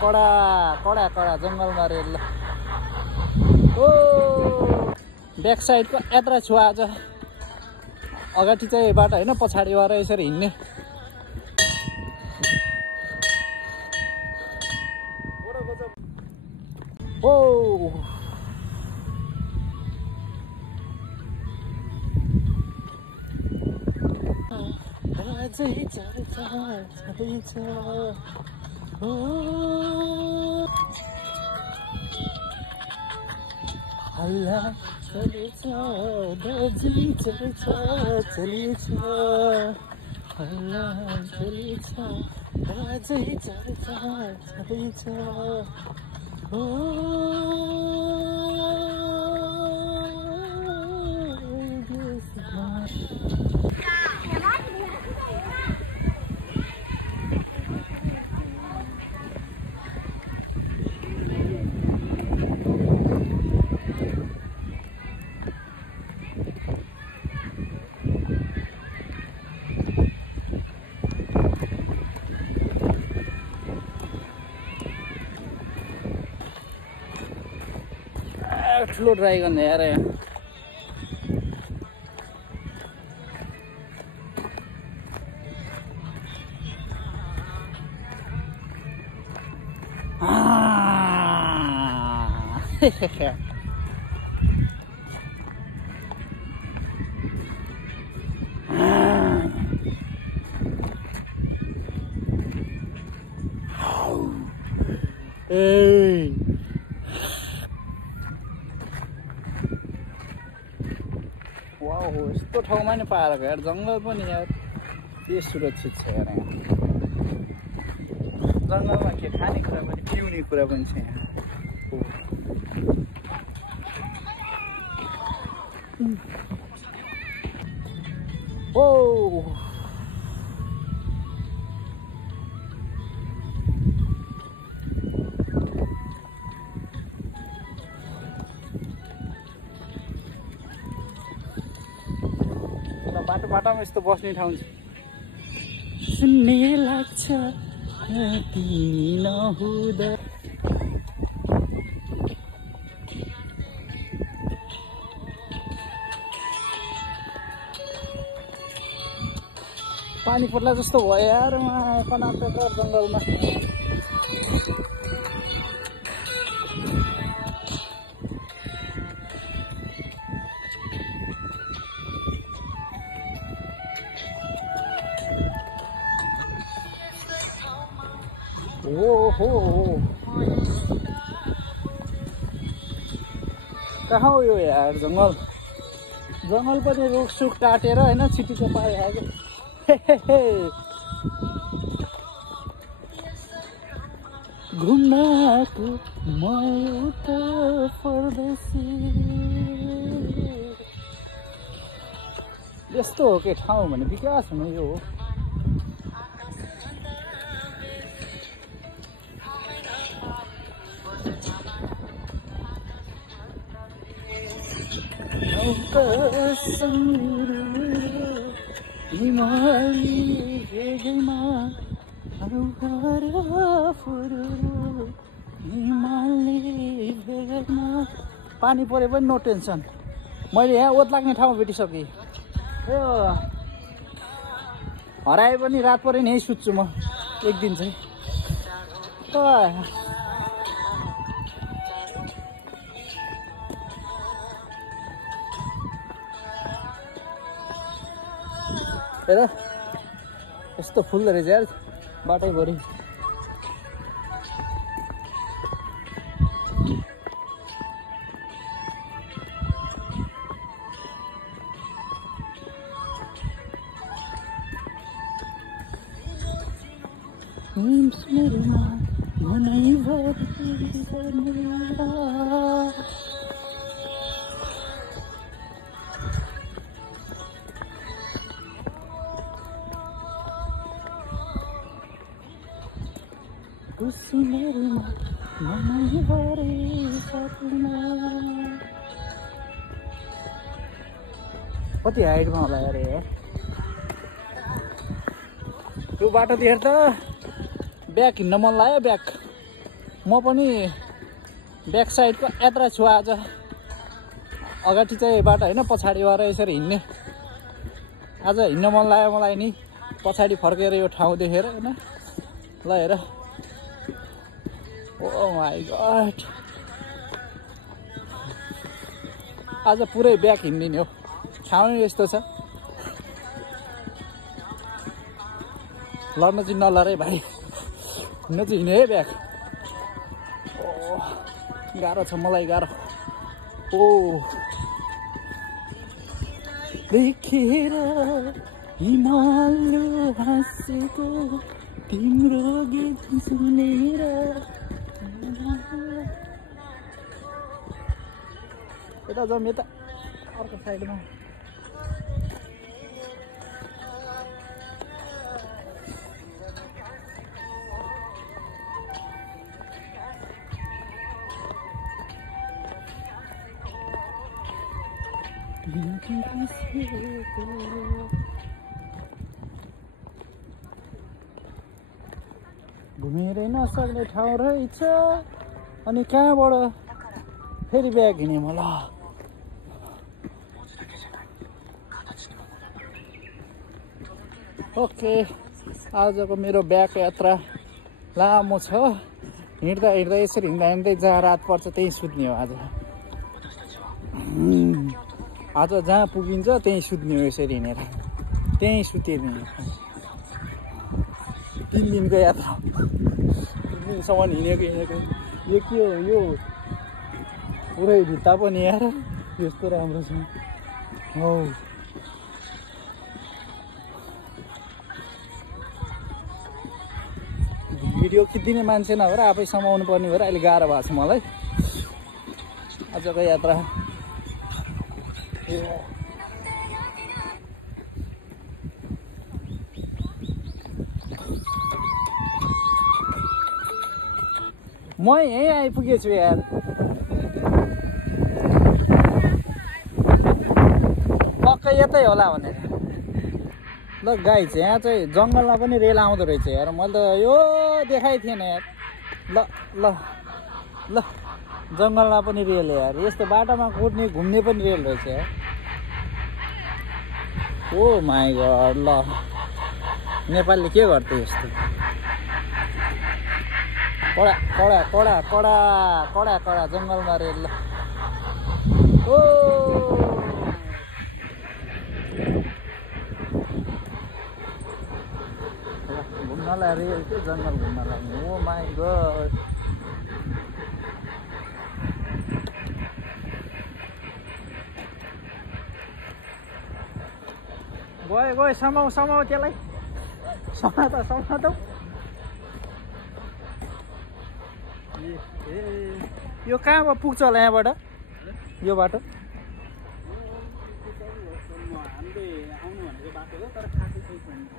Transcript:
कडा कडा कडा जङ्गलमा रेल ओ ब्याक साइडको यात्रा छु आज अगाडि चाहिँ बाटो होइन पछाडिबाट यसरी हिँड्ने ओ हल्ला चलेछ दार्जिलिङ चलेछ चलेछ हल्ला चलेछ राजै चलेछ चलेछ ओ ठुलो ट्राई गर्ने यार यहाँ वाउ यस्तो ठाउँमा नि पाएको यार जङ्गल पनि यार के सुरक्षित छ यार यहाँ जङ्गलमा के खाने कुरा पनि पिउने कुरा पनि छ यहाँ ओ बाटो बाटोमा यस्तो बस्ने ठाउँ छ सुन्ने लाग्छ तिमी नहुँदा पानी पर्ला जस्तो भयो यार कर्नाटक जङ्गलमा हो कहाँ हो यो यार जङ्गल जङ्गल पनि रुखसुख काटेर होइन छिटीको पाइहाल्यो घुम्नको म उता परदेशी यस्तो हो के ठाउँ भने विकास हुनु यो हो हिमाली भेगमा हिमाली भेगमा पानी परे पनि नो टेन्सन मैले यहाँ ओत लाग्ने ठाउँमा भेटिसकेँ हराए पनि रात परे नि यहीँ सुत्छु म एक दिन चाहिँ हेर यस्तो फुल रहेछ यार बाटैभरि कति हाइटमा होला यार यो बाटो देखेर त ब्याग हिँड्न मन लाग्यो ब्याग म पनि ब्याक साइडको यात्रा छु आज। अगाडि चाहिँ बाटो होइन, पछाडि भएर यसरी हिँड्ने। आज हिँड्न मन लाग्यो मलाई नि, पछाडि फर्केर यो ठाउँ देखेर होइन। ल हेर, ओ माई गड, आज पुरै ब्याक हिँडिदिने हो। ठाउँ यस्तो छ, लड्न चाहिँ नलड है भाइ, हिँड्न चाहिँ हिँडे है ब्याक। ओ गाह्रो छ मलाई, गाह्रो। ओ देखेर हिमालु हाँसेको तिम्रो गीत सुनेर। यता जाउँ, यता अर्को साइडमा। घुमेरै नसक्ने ठाउँ रहेछ, अनि कहाँबाट फेरि ब्याग हिँड्ने मलाई। ओके, आजको मेरो ब्याक यात्रा लामो छ। हिँड्दा हिँड्दा यसरी हिँड्दा हिँड्दै जहाँ रात पर्छ त्यहीँ सुत्ने हो आज। आज जहाँ पुगिन्छ त्यहीँ सुत्ने हो, यसरी हिँडेर त्यहीँ सुतिने। 3 दिनको यात्रा, 3 दिनसम्म हिँडेको। यो के हो, यो पुरै भित्ता पनि यार यस्तो राम्रो छ। हौ भिडियो खिच्दिने मान्छे नभएर आफै समाउनु पर्ने भएर अहिले गाह्रो भएको छ मलाई आजको यात्रा। म यहीँ आइपुगेछु यार। पक्कै यतै होला भनेर। ल गाइज, यहाँ चाहिँ जङ्गलमा पनि रेल आउँदो रहेछ यार। मैले त यो देखाइ थिएन यार। ल ल ल जङ्गलमा पनि रेल यार। यस्तो बाटोमा कुद्ने घुम्ने पनि रेल रहेछ यार। ओ माई गड, ल नेपालले के गर्छ यस्तो? कडा कडा कडा कडा कडा कडा जङ्गलमा रेल। ल ओ घुम्नलाई रेल के जङ्गल घुम्नलाई। ओ माई गड, गयो गयो, समाउ समाउ त्यसलाई, समात। ए यो कहाँमा पुग्छ होला यहाँबाट, यो बाटो? हामीले आउनु भनेको बाटो हो, तर खासै छैन।